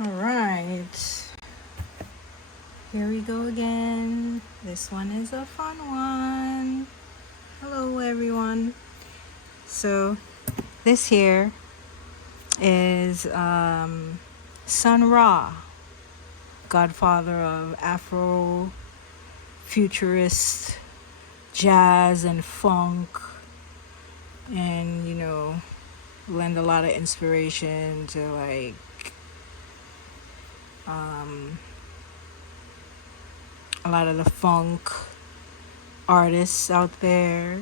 All right, here we go again. This one is a fun one. Hello, everyone. So, this here is Sun Ra, godfather of Afro futurist jazz and funk, and lend a lot of inspiration to um, a lot of the funk artists out there,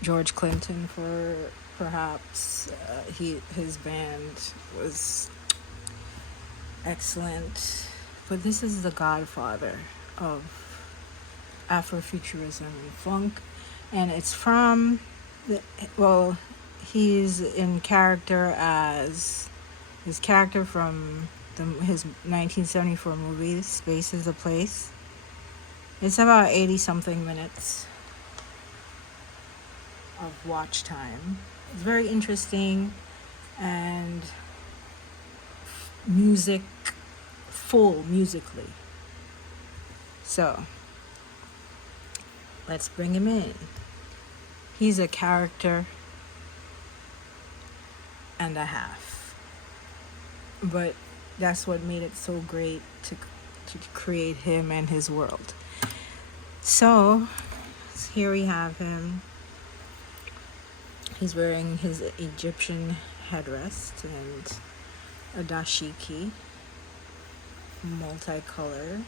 George Clinton, for perhaps. His band was excellent, but this is the godfather of Afrofuturism and funk, and it's from he's in character as his character from his 1974 movie Space is a Place. It's about 80 something minutes of watch time. It's very interesting and full musically. So let's bring him in. He's a character and a half, but that's what made it so great to create him and his world. So here we have him. He's wearing his Egyptian headrest and a dashiki, multicolor,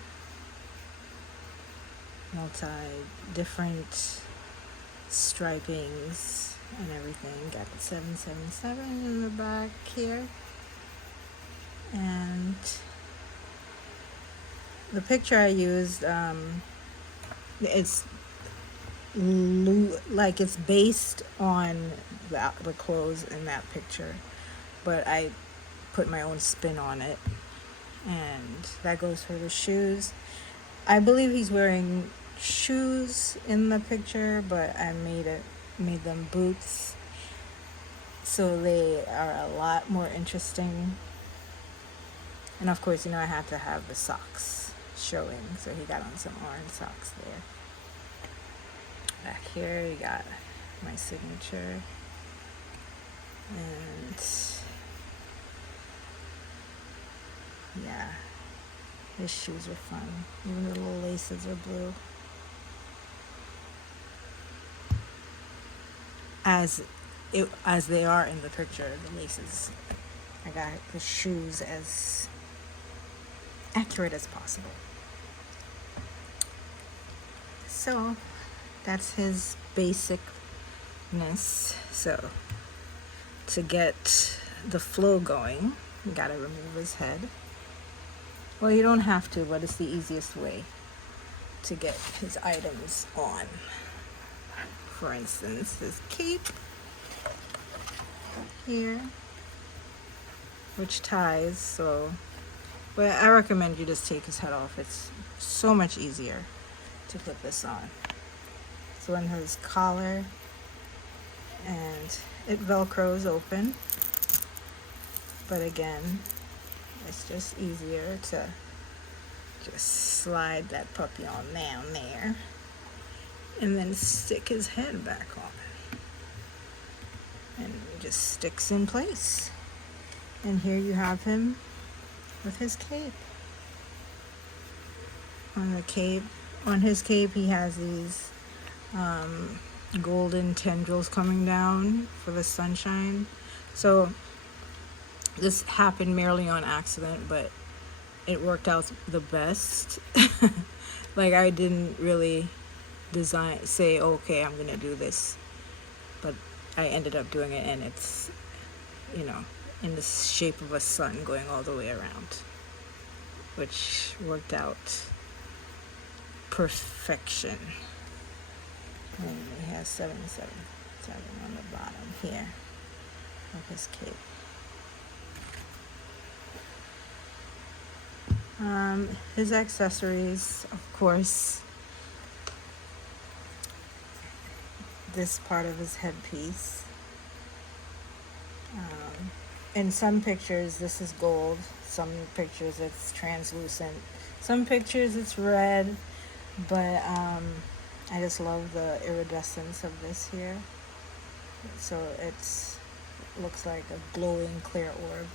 different stripings and everything. Got the 777 in the back here. And the picture I used, it's it's based on the clothes in that picture, but I put my own spin on it, and that goes for the shoes. I believe he's wearing shoes in the picture, but I made them boots, so they are a lot more interesting. And of course, I had to have the socks showing, so he got on some orange socks there. Back here you got my signature, and yeah, his shoes are fun. Even the little laces are blue, as they are in the picture. The laces, I got the shoes as accurate as possible. So that's his basicness. So to get the flow going, you gotta remove his head. Well, you don't have to, but it's the easiest way to get his items on. For instance, his cape here, which ties, but I recommend you just take his head off. It's so much easier to put this on. So in his collar, and it velcros open, but again, it's just easier to just slide that puppy on down there and then stick his head back on, and it just sticks in place. And here you have him with his cape. On his cape he has these golden tendrils coming down for the sunshine. So this happened merely on accident, but it worked out the best. I didn't really say, okay, I'm gonna do this, but I ended up doing it, and it's in the shape of a sun going all the way around, which worked out perfection. And he has 777 on the bottom here of his cape. His accessories, of course, this part of his headpiece In some pictures, this is gold. Some pictures, it's translucent. Some pictures, it's red. But I just love the iridescence of this here. So it's looks like a glowing clear orb.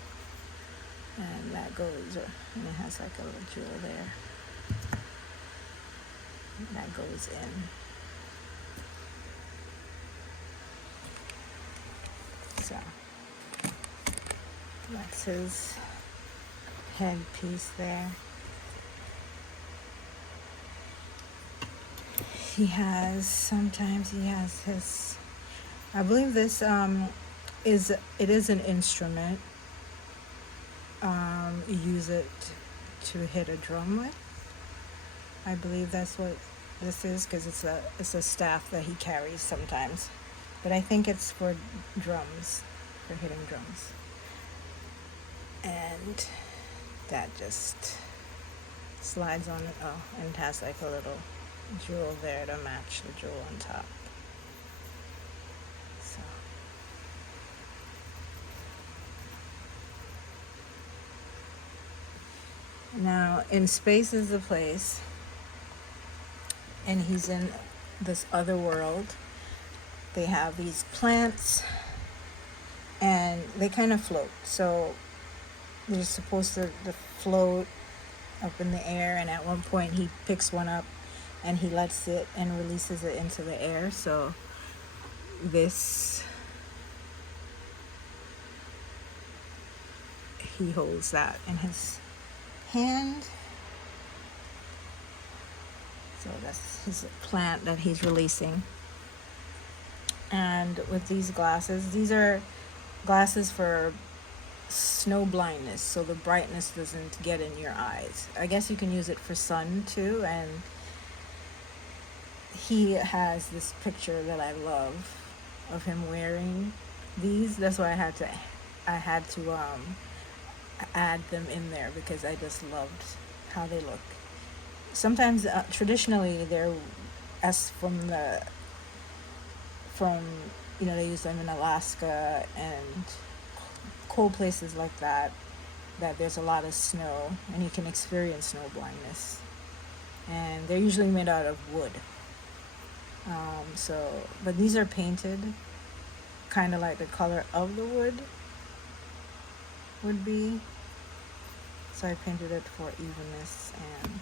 And that goes, and it has like a little jewel there. That goes in. So that's his headpiece there. Sometimes he has his, I believe this is an instrument. You use it to hit a drum with. I believe that's what this is, because it's a staff that he carries sometimes. But I think it's for drums, for hitting drums. And that just slides on it. Oh, and it has like a little jewel there to match the jewel on top. So now in Space is the Place, and he's in this other world. They have these plants and they kind of float. So they're supposed to float up in the air, and at one point he picks one up and he lets it and releases it into the air. So this, he holds that in his hand. So that's his plant that he's releasing. And with these are glasses for snow blindness, so the brightness doesn't get in your eyes. I guess you can use it for sun too. And he has this picture that I love of him wearing these. That's why I had to add them in there, because I just loved how they look. Sometimes traditionally they're they use them in Alaska and cold places like that there's a lot of snow and you can experience snow blindness. And they're usually made out of wood. But these are painted kind of like the color of the wood would be. So I painted it for evenness, and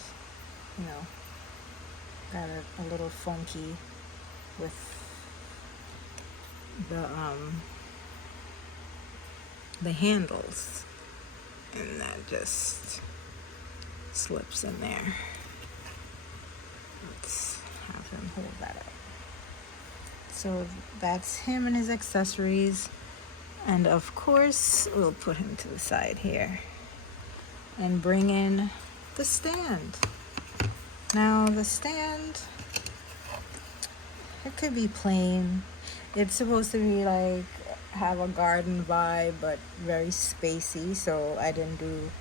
got it a little funky with the handles, and that just slips in there. Let's have him hold that up. So that's him and his accessories, and of course we'll put him to the side here and bring in the stand. Now the stand, it could be plain. It's supposed to be like have a garden vibe, but very spacey, so I didn't do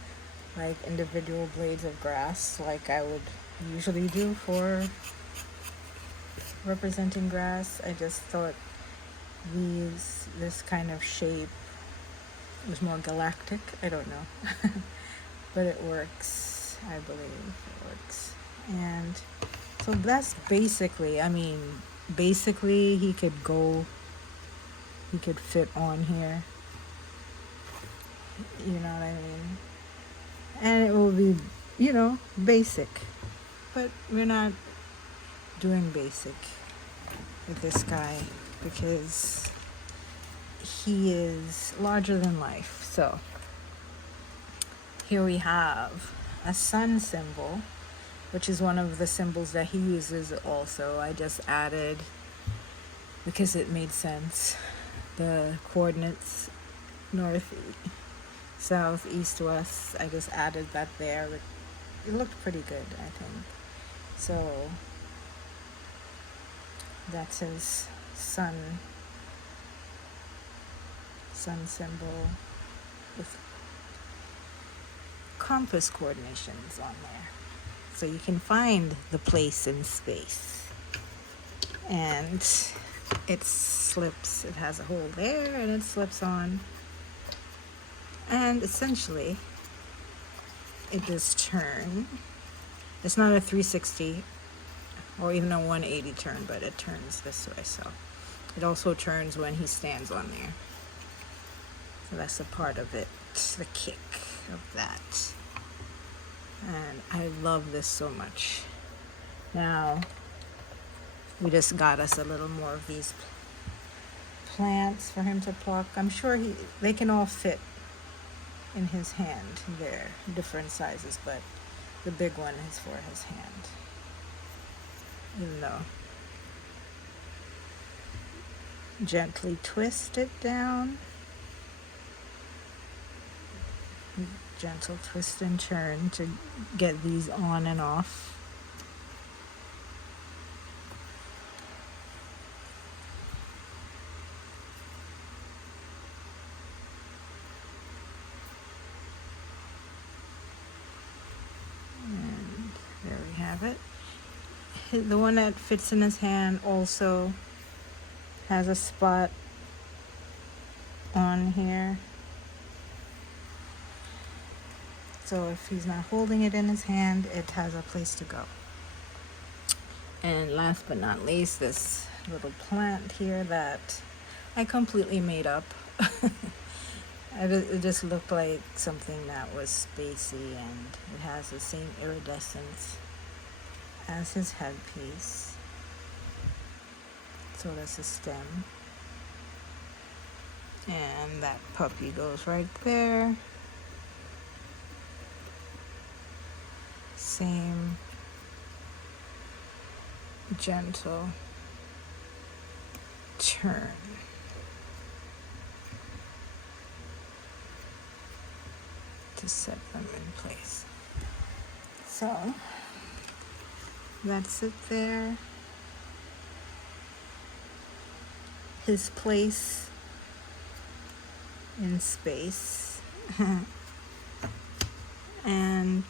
like individual blades of grass like I would usually do for representing grass. I just thought this kind of shape was more galactic. I don't know. But it works. I believe it works. And so that's basically he could fit on here. You know what I mean? And it will be, basic. But we're not doing basic with this guy, because he is larger than life. So here we have a sun symbol, which is one of the symbols that he uses also. I just added, because it made sense, the coordinates north, south, east, west. I just added that there. It looked pretty good, I think. So that's his sun symbol with compass coordinations on there, so you can find the place in space. And it slips. It has a hole there, and it slips on. And essentially, it does turn. It's not a 360 or even a 180 turn, but it turns this way. So it also turns when he stands on there. So that's a part of it, the kick of that. And I love this so much. Now, we just got us a little more of these plants for him to pluck. I'm sure they can all fit in his hand. They're different sizes, but the big one is for his hand. Even though, gently twist it down. Gentle twist and turn to get these on and off. And there we have it. The one that fits in his hand also has a spot on here. So if he's not holding it in his hand, it has a place to go. And last but not least, this little plant here that I completely made up. It just looked like something that was spacey, and it has the same iridescence as his headpiece. So that's a stem. And that puppy goes right there. Same gentle turn. To set them in place. So that's it there. His place in space. And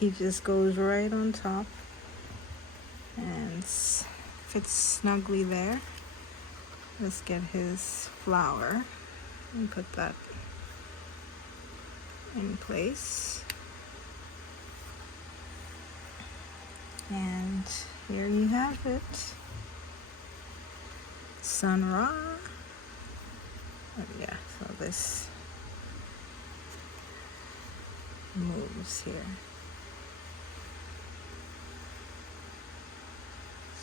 he just goes right on top and fits snugly there. Let's get his flower and put that in place. And here you have it. Sun Ra. Oh yeah, so this moves here.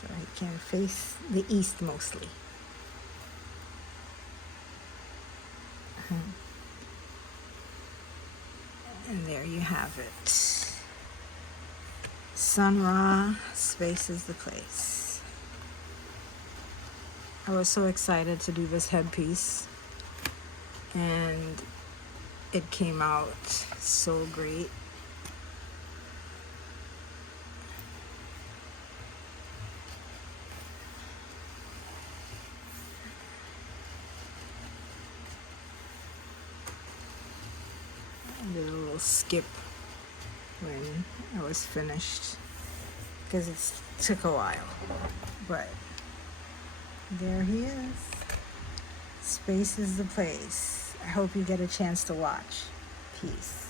So he can face the east mostly. And there you have it. Sun Ra spaces the place. I was so excited to do this headpiece, and it came out so great. I did a little skip when I was finished because it took a while, but there he is. Space is the place. I hope you get a chance to watch. Peace.